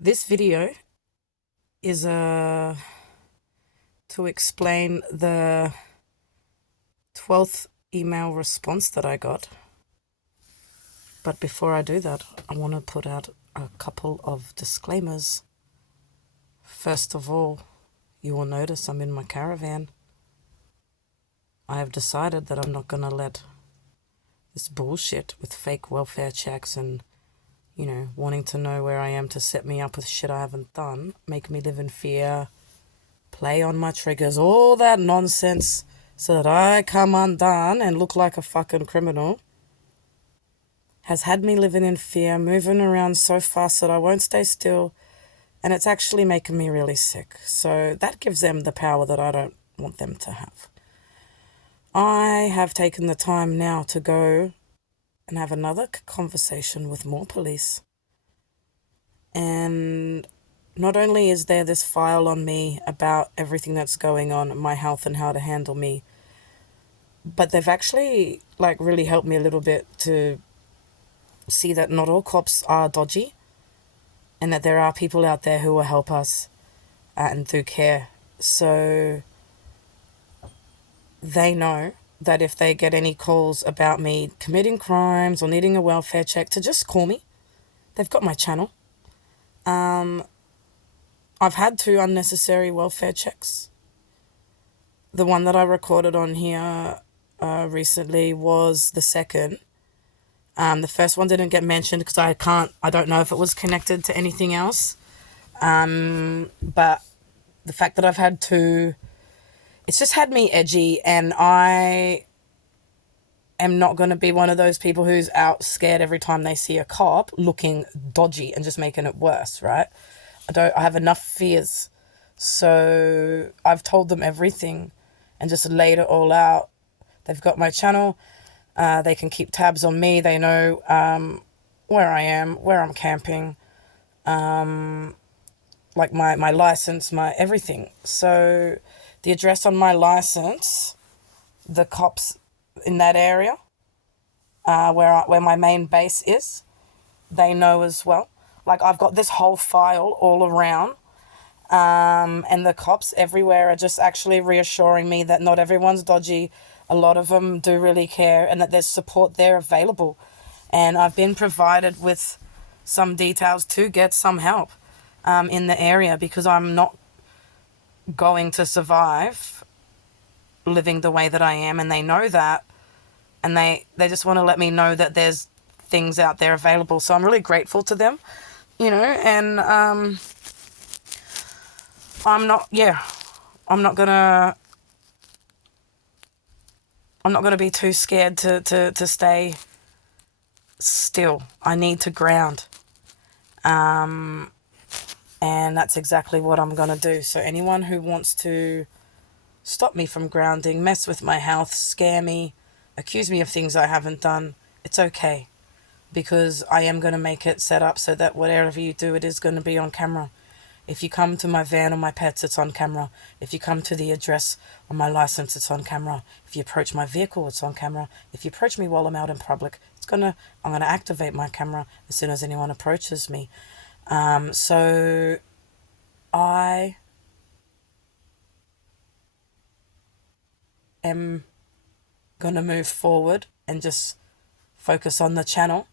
This video is to explain the 12th email response that I got. But before I do that, I want to put out a couple of disclaimers. First of all, you will notice I'm in my caravan. I have decided that I'm not going to let this bullshit with fake welfare checks and, wanting to know where I am to set me up with shit I haven't done, make me live in fear, play on my triggers, all that nonsense so that I come undone and look like a fucking criminal, has had me living in fear, moving around so fast that I won't stay still, and it's actually making me really sick. So that gives them the power that I don't want them to have. I have taken the time now to go and have another conversation with more police. And not only is there this file on me about everything that's going on, my health and how to handle me, but they've actually really helped me a little bit to see that not all cops are dodgy and that there are people out there who will help us and do care. So they know that if they get any calls about me committing crimes or needing a welfare check, to just call me. They've got my channel. I've had 2 unnecessary welfare checks. The one that I recorded on here recently was the second. The first one didn't get mentioned because I don't know if it was connected to anything else. But the fact that I've had 2, it's just had me edgy, and I am not going to be one of those people who's out scared every time they see a cop looking dodgy and just making it worse, right? I have enough fears. So I've told them everything and just laid it all out. They've got my channel. They can keep tabs on me. They know where I am, where I'm camping, my license, my everything. So the address on my license, the cops in that area, where my main base is, they know as well. I've got this whole file all around, and the cops everywhere are just actually reassuring me that not everyone's dodgy. A lot of them do really care, and that there's support there available. And I've been provided with some details to get some help in the area, because I'm not going to survive living the way that I am, and they know that, and they just want to let me know that there's things out there available. So I'm really grateful to them, and I'm not gonna be too scared to stay still. I need to ground. And that's exactly what I'm gonna do. So anyone who wants to stop me from grounding, mess with my health, scare me, accuse me of things I haven't done, it's okay. Because I am going to make it set up so that whatever you do, it is going to be on camera. If you come to my van or my pets, it's on camera. If you come to the address on my license, it's on camera. If you approach my vehicle, it's on camera. If you approach me while I'm out in public, I'm going to activate my camera as soon as anyone approaches me. So I am going to move forward and just focus on the channel,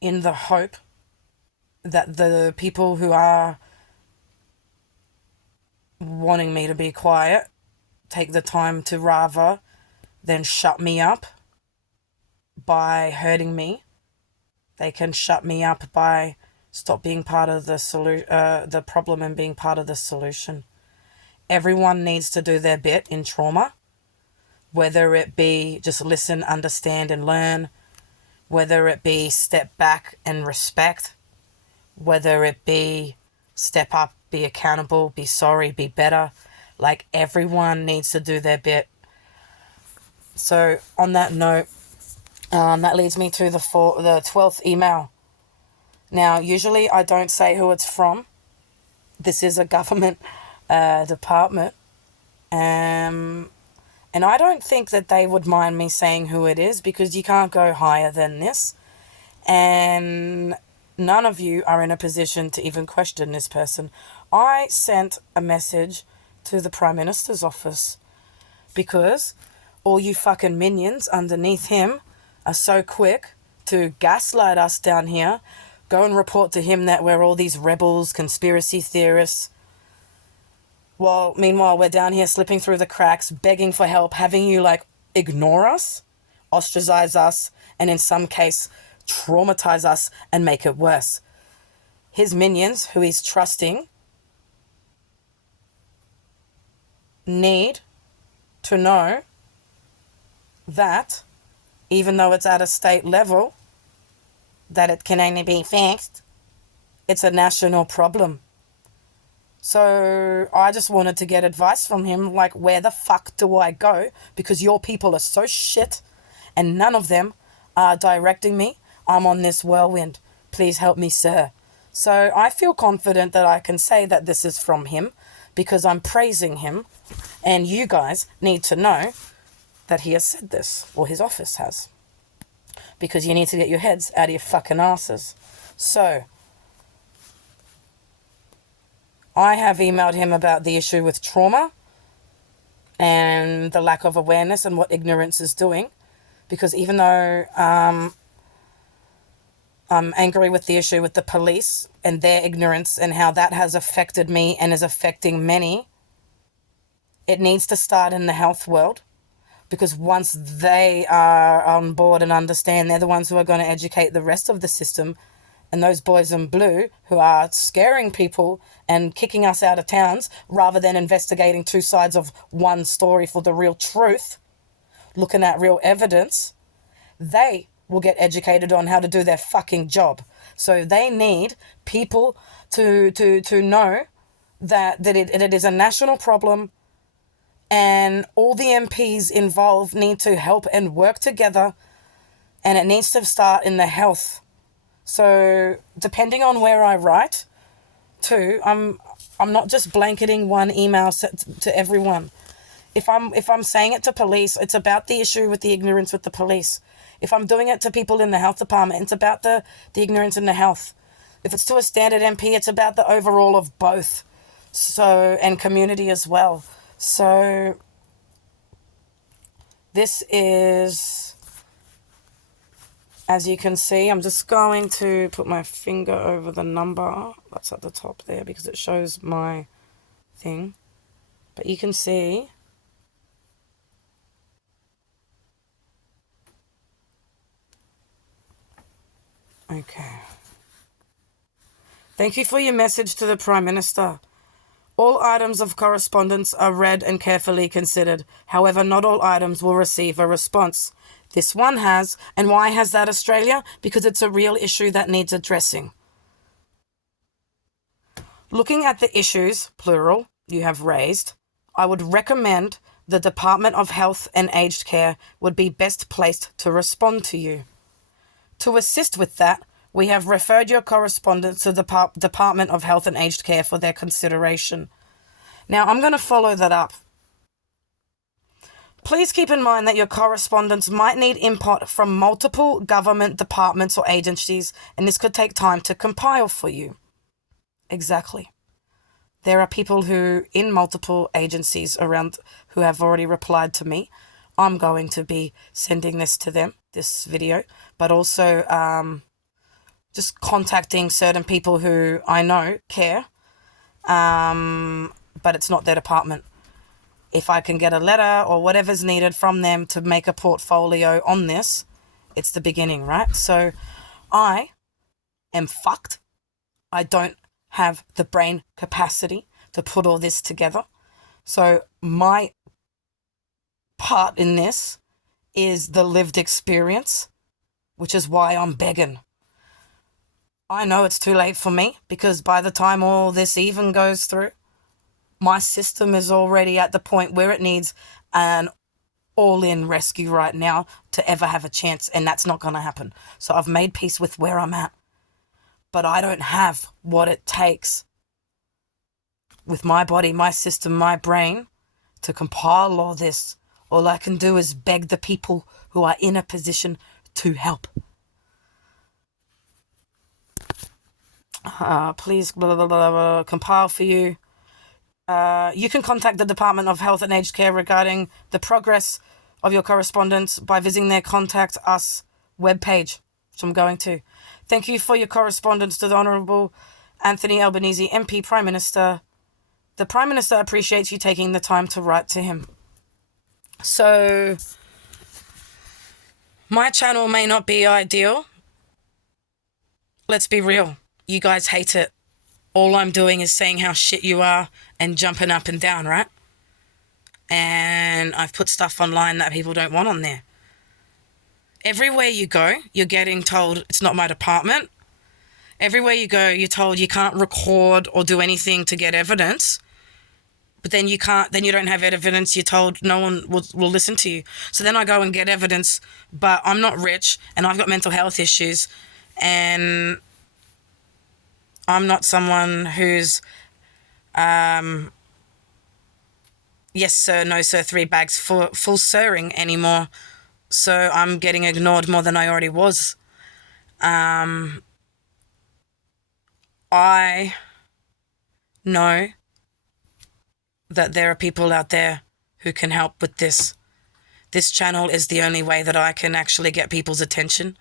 in the hope that the people who are wanting me to be quiet take the time to, rather than shut me up by hurting me, they can shut me up by stop being part of the problem and being part of the solution. Everyone needs to do their bit in trauma, whether it be just listen, understand and learn, whether it be step back and respect, whether it be step up, be accountable, be sorry, be better. Everyone needs to do their bit. So on that note, that leads me to the 12th email. Now, usually I don't say who it's from. This is a government department. And I don't think that they would mind me saying who it is, because you can't go higher than this. And none of you are in a position to even question this person. I sent a message to the Prime Minister's office because all you fucking minions underneath him are so quick to gaslight us down here, go and report to him that we're all these rebels, conspiracy theorists. Well, meanwhile, we're down here slipping through the cracks, begging for help, having you like ignore us, ostracize us, and in some case, traumatize us and make it worse. His minions, who he's trusting, need to know that even though it's at a state level, that it can only be fixed, it's a national problem. So I just wanted to get advice from him, like, where the fuck do I go? Because your people are so shit and none of them are directing me. I'm on this whirlwind. Please help me, sir. So I feel confident that I can say that this is from him because I'm praising him, and you guys need to know that he has said this, or his office has, because you need to get your heads out of your fucking asses. So I have emailed him about the issue with trauma and the lack of awareness and what ignorance is doing, because even though I'm angry with the issue with the police and their ignorance and how that has affected me and is affecting many, it needs to start in the health world, because once they are on board and understand, they're the ones who are going to educate the rest of the system. And those boys in blue who are scaring people and kicking us out of towns rather than investigating two sides of one story for the real truth, looking at real evidence, they will get educated on how to do their fucking job. So they need people to know that it is a national problem, and all the MPs involved need to help and work together, and it needs to start in the health. So depending on where I write to, I'm not just blanketing one email to everyone. If I'm saying it to police, it's about the issue with the ignorance with the police. If I'm doing it to people in the health department, it's about the ignorance in the health. If it's to a standard MP, it's about the overall of both. So, and community as well. So this is, as you can see, I'm just going to put my finger over the number that's at the top there because it shows my thing. But you can see okay. Thank you for your message to the Prime Minister. All items of correspondence are read and carefully considered. However, not all items will receive a response. This one has. And why has that, Australia? Because it's a real issue that needs addressing. Looking at the issues, plural, you have raised, I would recommend the Department of Health and Aged Care would be best placed to respond to you. To assist with that, we have referred your correspondence to the Department of Health and Aged Care for their consideration. Now, I'm going to follow that up. Please keep in mind that your correspondence might need input from multiple government departments or agencies, and this could take time to compile for you. Exactly. There are people who, in multiple agencies around, who have already replied to me. I'm going to be sending this to them, this video, but also just contacting certain people who I know care, but it's not their department. If I can get a letter or whatever's needed from them to make a portfolio on this, it's the beginning, right? So I am fucked. I don't have the brain capacity to put all this together. So my part in this is the lived experience, which is why I'm begging. I know it's too late for me because by the time all this even goes through, my system is already at the point where it needs an all-in rescue right now to ever have a chance, and that's not going to happen. So I've made peace with where I'm at, but I don't have what it takes with my body, my system, my brain to compile all this. All I can do is beg the people who are in a position to help. Please blah, blah, blah, blah, compile for you. You can contact the Department of Health and Aged Care regarding the progress of your correspondence by visiting their Contact Us webpage, which I'm going to. Thank you for your correspondence to the Honourable Anthony Albanese, MP, Prime Minister. The Prime Minister appreciates you taking the time to write to him. So, my channel may not be ideal. Let's be real. You guys hate it. All I'm doing is saying how shit you are and jumping up and down, right? And I've put stuff online that people don't want on there. Everywhere you go, you're getting told it's not my department. Everywhere you go, you're told you can't record or do anything to get evidence. But then you don't have evidence. You're told no one will listen to you. So then I go and get evidence, but I'm not rich and I've got mental health issues and I'm not someone who's, yes sir, no sir, 3 bags full sirring anymore. So I'm getting ignored more than I already was. I know that there are people out there who can help with this. This channel is the only way that I can actually get people's attention.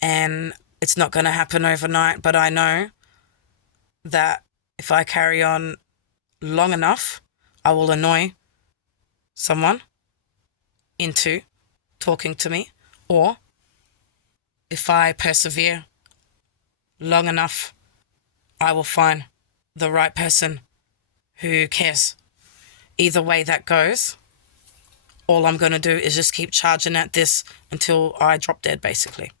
And it's not going to happen overnight, but I know that if I carry on long enough, I will annoy someone into talking to me. Or if I persevere long enough, I will find the right person who cares. Either way that goes, all I'm going to do is just keep charging at this until I drop dead, basically.